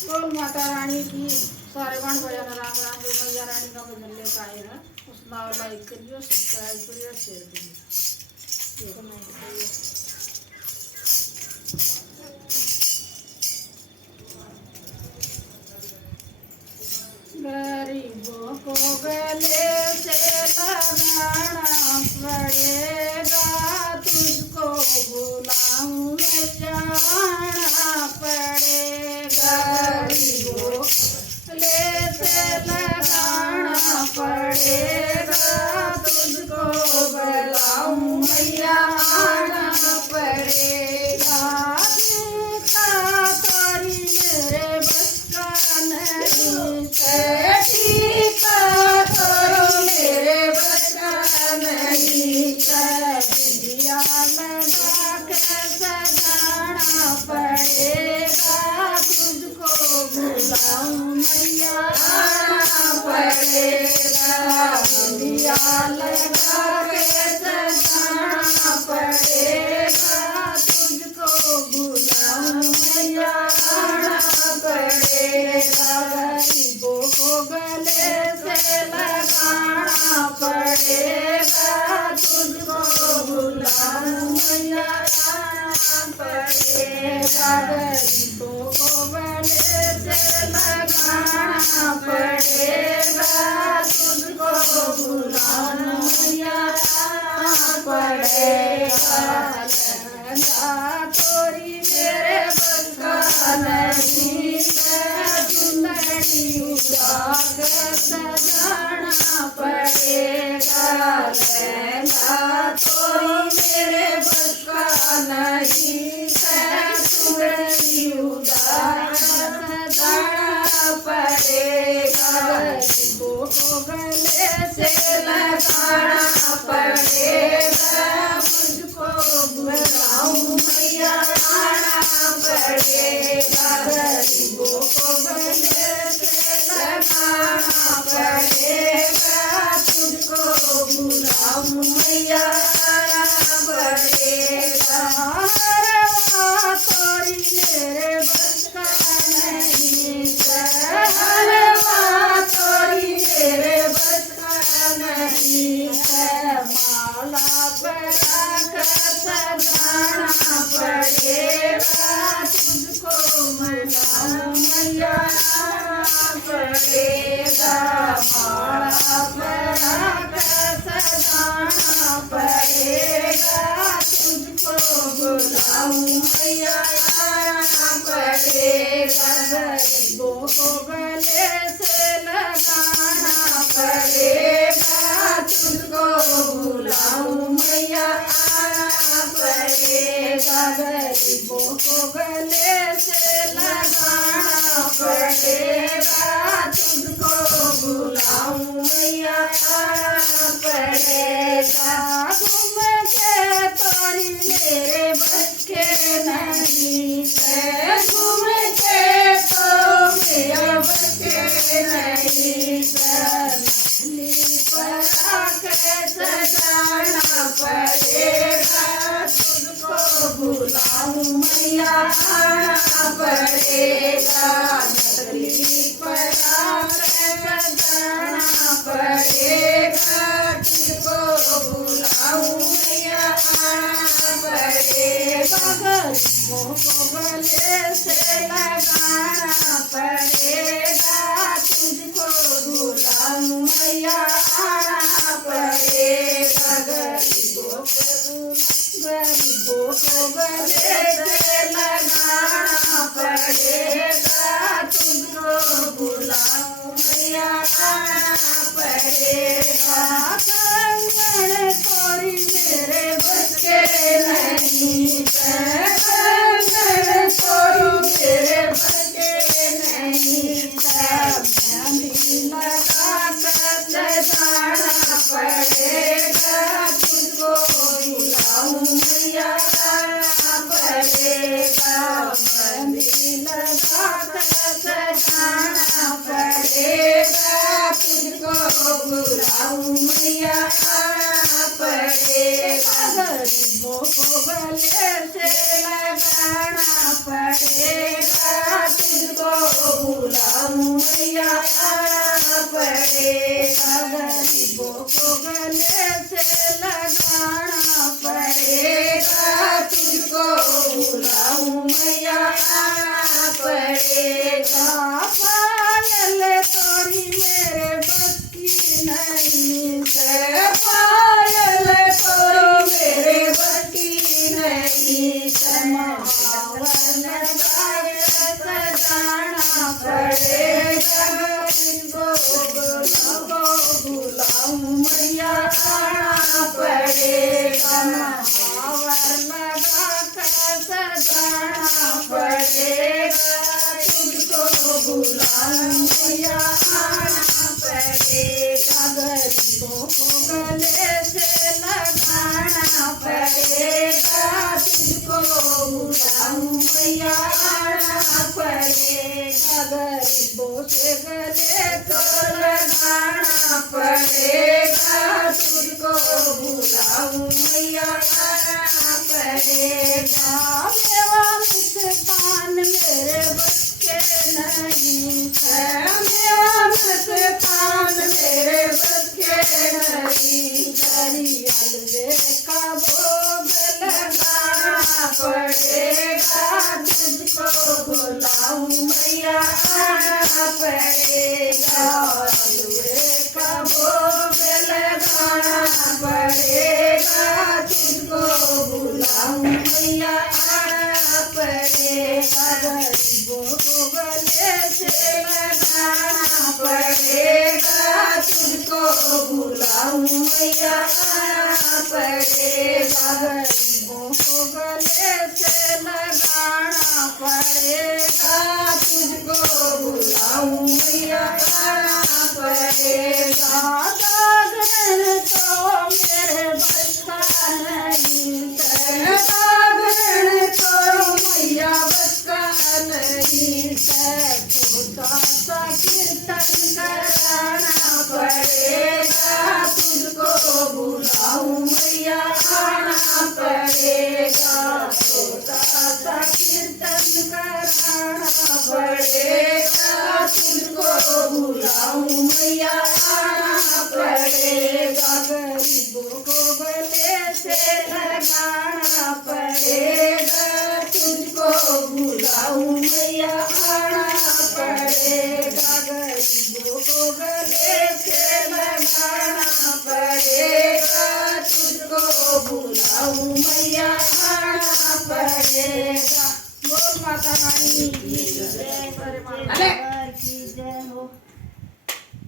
बोल माता रानी की सारे गान बजाना राम राम जो मैया रानी का भजन लेकर आए हैं उस नाव लाइक करियो सब्सक्राइब करियो शेयर करियो। गरीबों को गले से लगाना पड़ेगा तुझको बुलाऊं जाना पड़ेगा। गरीबों गले से लगाना पड़ेगा तुझको बुलाऊं मैया आना पड़ेगा। तारी मेरे बस का नहीं ठीक करो मेरे बच्चा नहीं दिया लगा के सजाना पड़ेगा तुझको बुलाऊं मैया आना पड़ेगा। दिया लगा के सजाना पड़ेगा तुझको बुलाऊं मैया आना पड़ेगा। गरीबों को गले से लगाना पड़ेगा तुझको बुलाऊं मैया आना पड़ेगा। गरीबों को गले से लगाना पड़ेगा तुझको बुलाऊं मैया आना पड़ेगा। तोरी मेरे बस का नहीं चुंदड़ी उड़ा के सजाना पड़ेगा। लहंगा तोरी मेरे बस का नहीं चुंदड़ी उड़ा के सजाना पड़ेगा। गरीबों को गले से लगाना पड़ेगा मुझको बुलाऊं मैया आना पड़ेगा। गरीबों को गले से लगाना पड़ेगा तुझको बुलाऊं मैया आना पड़ेगा। तोरी मेरे बस का नहीं तोरी मेरे बस का नहीं माला बना कर सजाना पड़ेगा तुझको बुलाऊं मैया आना पड़ेगा। माला बना कर सजाना पड़ेगा तुझको बुलाऊं मैया आना पड़ेगा। गरीबों को गले से लगाना पड़ेगा तुझको बुलाऊं मैया आना पड़ेगा। गरीबों को गले से लगाना पड़ेगा तुझको बुलाऊं मैया आना पड़ेगा। घूम के तोरी मेरे बस के नहीं घूम के तो मेरे बस के नहीं मछली पर आके सजाना पड़ेगा तुझको बुलाऊं मैया आना पड़ेगा। मछली पर आके सजाना पड़ेगा तुझको बुलाऊं मैया आना पड़ेगा। गरीबों को गले से लगाना पड़ेगा तुझको बुलाऊं मैया आना पड़ेगा। गरीबों को गले से लगाना पड़ेगा तुझको बुलाऊं मैया आना पड़ेगा। कंगन तोरी मेरे बस के नहीं कंगन तोरी मेरे बस के नहीं मेहंदी लगा कर सजाना पड़ेगा तुझको बुलाऊं मैया आना पड़ेगा। मेहंदी लगा कर सजाना पड़ेगा तुझको बुलाऊं मैया आना पड़ेगा। गरीबों को गले से लगाना पड़ेगा तुझको मैया आना पड़ेगा, गरीबों को गले से लगाना पड़ेगा, तुझको बुलाऊं मैया आना पड़ेगा। पायल तोरी मेरे बस की नहीं है, पायल तोरी मेरे बस की नहीं है, महावर सजाना पड़ेगा, तुझको बुलाऊं मैया आना पड़ेगा, महावर लगा कर सजाना पड़ेगा, तुझको बुलाऊं मैया आना पड़ेगा, गरीबों को गले से लगाना पड़ेगा, तुझको बुलाऊं मैया आना पड़ेगा, गरीबों से गले को लगाना पड़ेगा, तुझको बुलाऊं मैया आना पड़ेगा। मेवा मुस्कान मेरे बस के नहीं है, मेवा मुस्कान मेरे बस के नहीं, हलवे का भोग लगाना पड़ेगा, तुझको बुलाऊं मैया आना पड़ेगा, हलवे का भोग लगाना पड़ेगा, तुझको बुलाऊं मैया आना पड़ेगा, गरीबों को गले से लगाना पड़ेगा, तुझको बुलाऊं मैया आना पड़ेगा, गरीबों को गले से लगाना पड़ेगा, तुझको बुलाऊं मैया आना पड़ेगा। जागरण तो मेरे बस का नहीं है, जागरण तो मैया बस का नहीं है, छोटा सा कीर्तन कराना पड़ेगा, तुझको बुलाऊं मैया आना पड़ेगा, छोटा सा कीर्तन कराना पड़ेगा, तुझको बुलाऊं मैया आना पड़ेगा, गरीबों को गले से लगाना पड़ेगा, तुझको बुलाऊं मैया आना पड़ेगा, गरीबों को गले से लगाना पड़ेगा, तुझको बुलाऊं मैया आना पड़ेगा। बोल माता रानी की जय, की जय हो।